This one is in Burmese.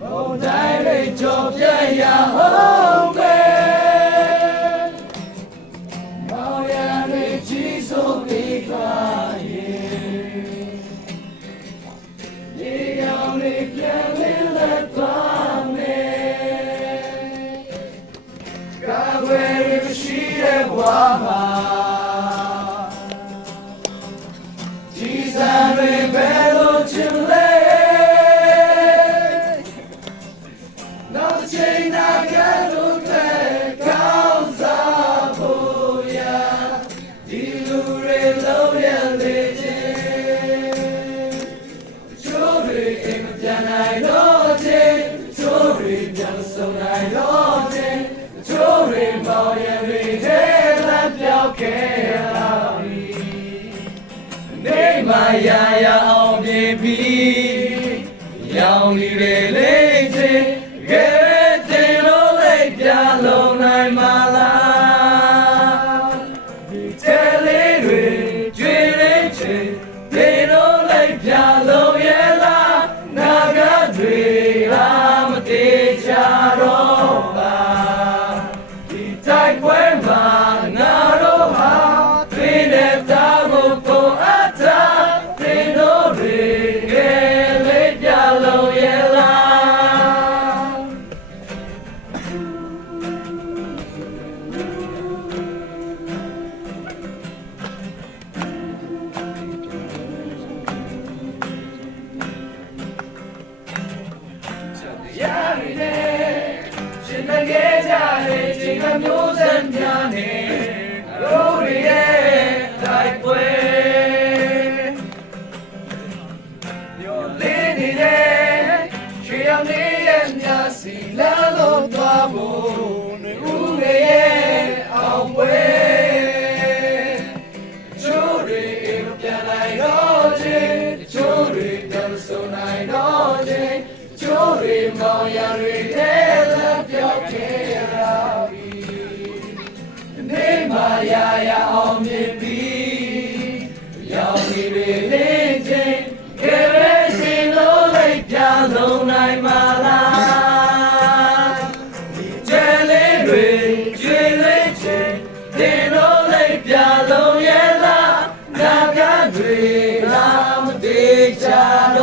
Bầu trái đầy trộm dây nhà hông တွေမောင်ရတွေထဲလမ်းပြောင်းခဲ့လာပြီနေမရရအောင်ပြေပြီးရောင်လီတွေလေးချင်းကဲတင်လို့လိုက်ပြလုံးနိုင်မလားဒီတဲလေးတွေကျွေးလေးချင်းတင်လို့လိုက်ပြ ရှင်တကယ်ကြတဲ့ချိန်ကမျိုးစံများနဲ့ရိုးတွေရဲ့တိုက်ပွဲညိုလေးနေတဲ့ရွှေရောင်လေးရဲ့မြာစီလာလို့သွားဖို့နေဦးရဲ့အောင်ပွဲချိုးတွေအိမ်မပြန်နိုင်တော့ခြင်းချိုးတွေပြန်မဆုံးနိုင်တော့ခြင်းချိုးတွေမောင်ရတွေ Три нам дитя